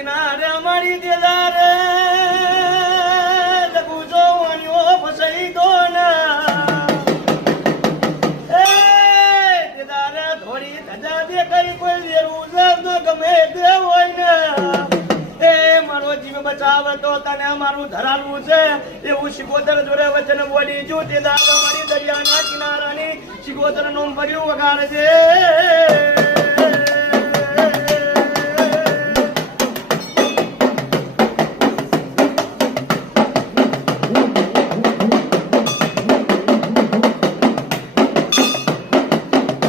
કિનારે અમારી દેદાર જગુજો કરી કોઈ લેવું ન બચાવે તો તને મારું ધરાવું છે. એવું શિકોતર જોડે વચન બોલી જુ તે દાદા મારી દરિયાના કિનારાની શિકોતરનું ભર્યું વગાડે છે.